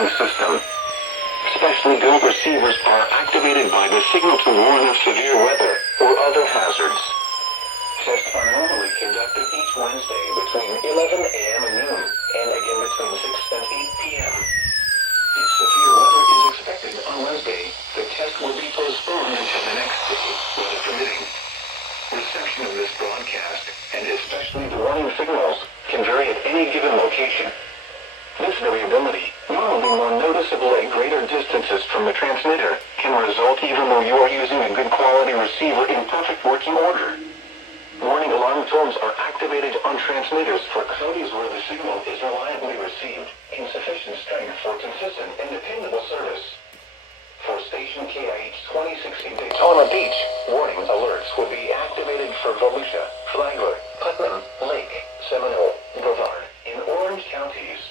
warning system. Specially built receivers are activated by the signal to warn of severe weather or other hazards. Tests are normally conducted each Wednesday between 11 a.m. and noon, and again between 6 and 8 p.m. If severe weather is expected on Wednesday, the test will be postponed until the next day, weather permitting. Reception of this broadcast, and especially the warning signals, can vary at any given location. This variability, normally more noticeable at greater distances from the transmitter, can result even though you are using a good quality receiver in perfect working order. Warning alarm tones are activated on transmitters for counties where the signal is reliably received in sufficient strength for consistent and dependable service. For station KIH 2060 Daytona Beach, warning alerts will be activated for Volusia, Flagler, Putnam, Lake, Seminole, Brevard, in Orange counties.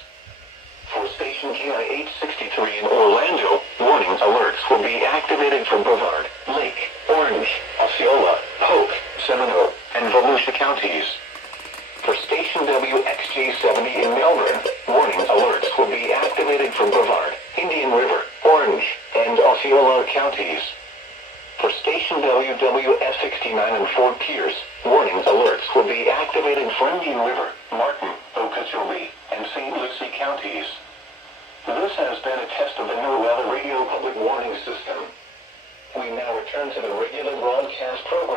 For station KIH 63 in Orlando, warning alerts will be activated for Brevard, Lake, Orange, Osceola, Polk, Seminole, and Volusia counties. For station WXJ70 in Melbourne, warning alerts will be activated for Brevard, Indian River, Orange, and Osceola counties. For station WWF69 in Fort Pierce, warning alerts will be activated for Indian River, Martin, Okeechobee, and St. Lucie counties. This has been a test of the new weather radio public warning system. We now return to the regular broadcast program.